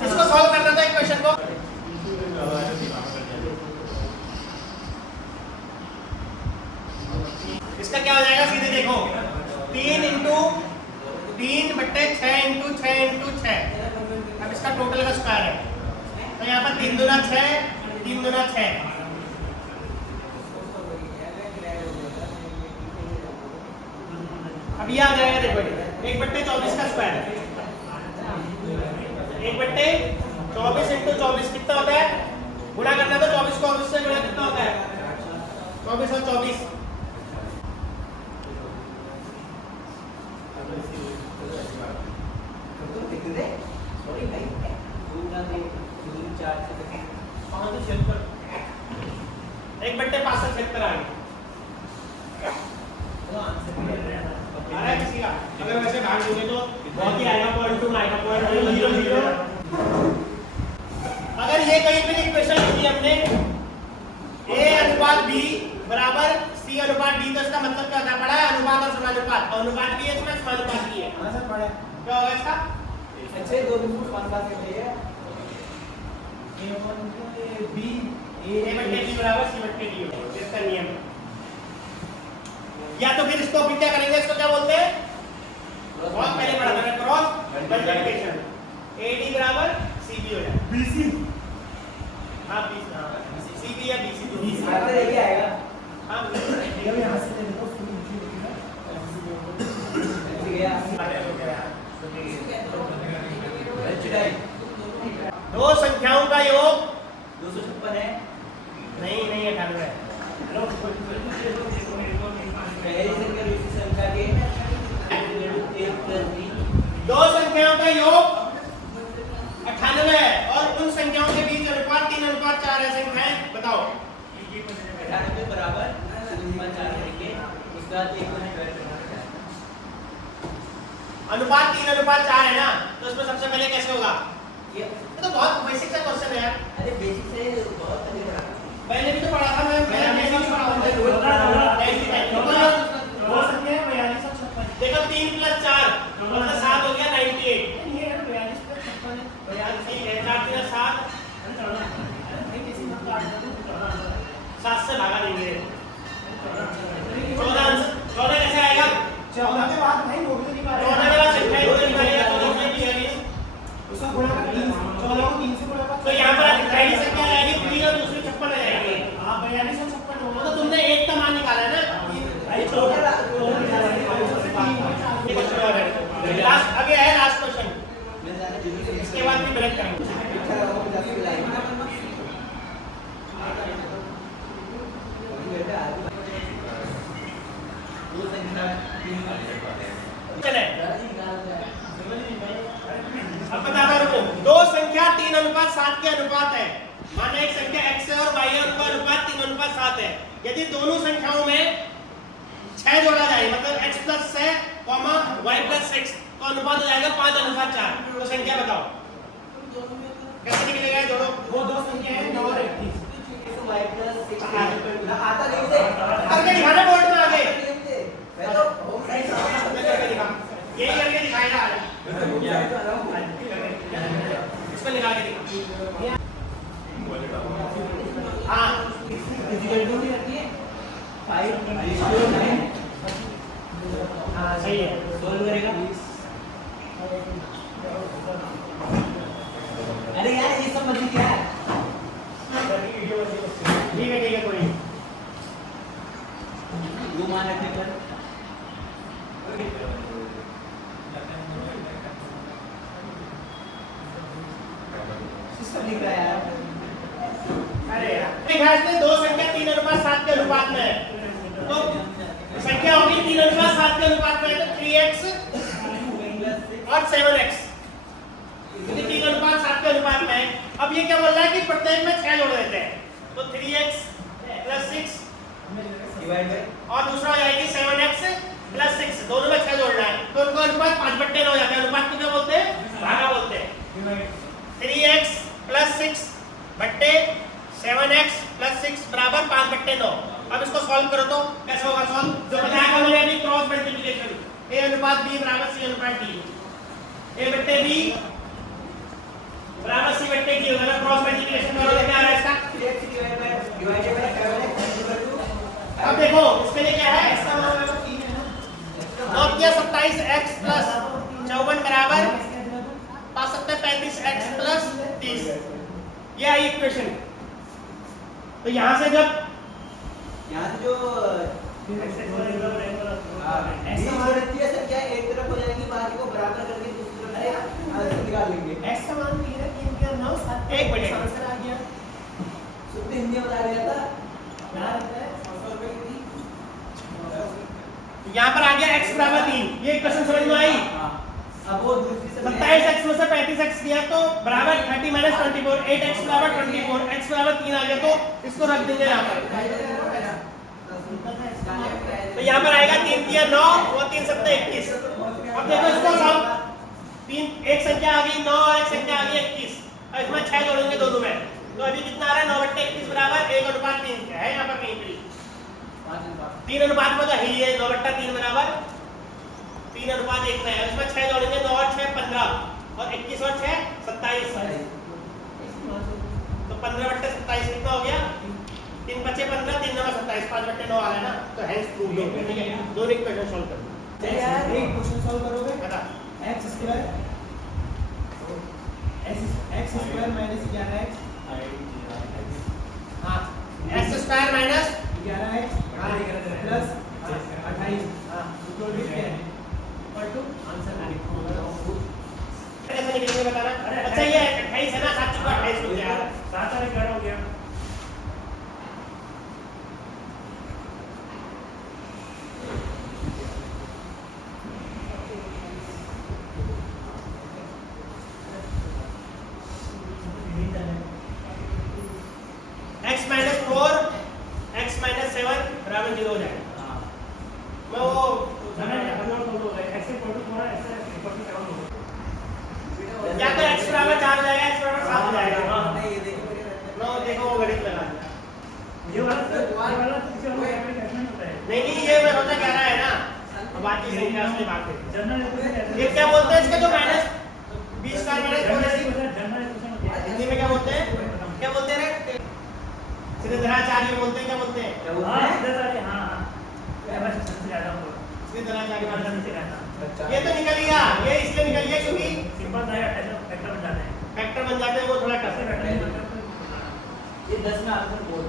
इसको सॉल्व करना था एक क्वेश्चन को। इसका क्या हो जाएगा, सीधे देखो 3 इंटू 3 बट्टे 6 इंटू 6 इंटू 6। अब इसका टोटल का स्क्वायर है, तो यहाँ पर 3 दूना 6, 3 दूना 6। अब ये आ जाएगा, देखो 1 बट्टे 24 का स्क्वायर है। 1 बट्टे 24 इंटू 24 कितना होता है, गुणा करना तो 24 को 24 से गुणा कितना होता है, 24 और 24। एक बट्टे 5 से 76 आ गए। किसी का अगर वैसे भाग दोगे तो बहुत ही आएगा, 0.2 आएगा, 0.000। अगर ये कहीं पे इक्वेशन लिखी हमने a अनुपात b बराबर c अनुपात d, तो इसका मतलब क्या होता है, पढ़ा है अनुपात और समानुपात। अनुपात भी है इसमें, समानुपात भी है। हां सर पढ़ा है। क्या होगा इसका, अच्छे दो बिंदु समानुपात के लिए a बट्टे b बराबर c बट्टे d होगा, इसका नियम है। या तो फिर इसको भी क्या करेंगे, इसको क्या बोलते हैं, बहुत पहले पढ़ा था क्रॉस मल्टीप्लिकेशन। AD बराबर CB हो जाएगा, BC। हां BC, हां CB या BC तो BC आंसर यही आएगा। हां ये भी यहां से ले लो, उसको नीचे लिखना ठीक है। दो संख्याओं का योग 256 है, नहीं 98 है। पहली संख्या दूसरी संख्या के 1 + 3। दो संख्याओं का योग 98 है और उन संख्याओं के बीच अनुपात 3:4 है। संख्याएं बताओ। 98 बराबर 3:4 करेंगे, उसके बाद 1 अनुपात 3:4 है ना, तो उसमें सबसे पहले कैसे होगा, ये तो बहुत बेसिक सा क्वेश्चन है यार। अरे बेसिक से बहुत पहले भी तो पढ़ा था मैं बेसिक पढ़ा हूं। देखो 3 + 4 मतलब 7 हो गया, 98। ये 42 + 56 है, 42 है, 4 3 7, 7 से भागा देंगे 14। 14 कैसे आएगा, 14 के बाद भाई नोट तो निकाल, 14 के बाद संख्या को निकालेगा तो उसमें भी है उसका गुणा कर 3, 14 को 3 से गुणा कर, तो यहां पर पहली संख्या आएगी 3 और दूसरी 56 आ जाएगी। हां 42 और 56 होगा, तो तुमने एक का मान निकाला है ना भाई, टोटल लास्ट। अभी है लास्ट क्वेश्चन, इसके बाद भी ब्रेक करेंगे। चले अब बताता रुको, दो संख्या 3:7 के अनुपात है। माना एक संख्या x है और y है, उनका अनुपात 3:7 है। यदि दोनों संख्याओं में 6 जोड़ा जाए, मतलब x + 6, y + 6, तो अनुपात हो जाएगा 5:4। तो संख्या बताओ कैसे निकलेगा, जोड़ो। वो दो संख्या है 9 और 31, तो y + 6 आता लिख दे, करके दिखाना बोर्ड में आगे। मैं तो होम साइंस करके दिखा, यही करके दिखाएगा। इसको लिखा के दिखा। हां डिजिटल टू नहीं रखी है 5:9। हां सही है, सोल्व करेगा। अरे यार ये सब मत क्या है, ठीक है कोई दो मान रखने पर सिस्टम लिख रहा है यार। अरे यार दो संख्या 3:7 के अनुपात में है, तो संख्या होगी 3:7 के अनुपात में, तो 3x और 7x, यदि 3:7 के अनुपात में है। अब ये क्या बोल रहा है कि प्रत्येक में 6 जोड़ देते हैं, तो 3x + 6 और दूसरा हो जाएगी 7x + 6, दोनों में 6 जोड़ना है, तो उनका अनुपात 5/9 हो जाता है। अनुपात को क्या बोलते हैं, भागा बोलते हैं। 3x + 6 बट्टे 7x + 6 बराबर 5/9। अब इसको सॉल्व करो तो कैसे होगा सॉल्व, जो बताया हमने अभी क्रॉस मल्टीप्लिकेशन। a अनुपात b बराबर c अनुपात d, a बट्टे बी बराबर सी बट्टे डी होगा ना। क्रॉस मल्टीप्लिकेशन करोगे क्या आ रहा है इसका? अब देखो इसके लिए क्या है, इसका मान 9 या 27 x प्लस 54 बराबर पा सकते हैं 35 x प्लस 30। ये आई इक्वेशन। तो यहां से जब यहाँ जो ऐसा मान रहती है सर, क्या एक तरफ हो जाएगी, बाकी को बराबर करके दूसरी तरफ निकाल लेंगे। x का मान ये है 3 के 9 7 एक मिनट आंसर आ गया। शुद्ध हिंदी में बता दिया था यहाँ पर आ गया x बराबर 3। ये इक्वेशन समझ में आई? अब वो दूसरी से 27x में से 35x दिया तो बराबर 30 - 24 8x बराबर 24 x बराबर 3 आ गया। तो इसको रख देंगे यहाँ पर। तो यहाँ पर आएगा 3 3 9 और 3 7 21। अब देखो इसको सम 3 एक संख्या आ गई 9 और एक संख्या आ गई 21 और इसमें 6 जोड़ेंगे दोनों में। तो अभी कितना आ रहा है 9/21 बराबर 1/3 क्या है यहाँ पर कहीं पे 3 अनुपात में तो है ही है। 9/3 बराबर 3:1 में है। इसमें 6 जोड़ेंगे 9 और 6 15 और 21 और 6 27। तो 15/27 कितना हो गया? 3 बचे 15 3 9 27 5/9 आ रहा है ना। तो हेंस प्रूव हो गया। ठीक है, दोनों इक्वेशन सॉल्व कर दो। एक क्वेश्चन सॉल्व करोगे बता x स्क्वायर माइनस 11x हां x square minus 11x plus 28 equal to क्या है? इक्वल टू आंसर कैसे निकलेंगे बताना। अच्छा ये 28 है ना 7 चुका 28 हो गया 7 और 11 हो गया। x minus 4 x minus 7 बराबर 0 हो जाएगा। मैं वो या तो x बराबर 4 हो जाएगा x बराबर 7 हो जाएगा। नहीं, ये देखो नो देखो वो गणित लगा दिया। नहीं ये मैं सोचा कह रहा है ना। अब बाकी संख्या से बात है। ये क्या बोलते हैं इसका जो माइनस 20 का माइनस हिंदी में क्या बोलते हैं? क्या बोलते हैं रे? सिद्धाचार्य बोलते हैं। क्या बोलते हैं? सिद्धाचार्य ये तो निकल गया। ये इसलिए निकल गया क्योंकि फैक्टर बन जाते हैं वो थोड़ा टफ है। ये 10 में आंसर बोल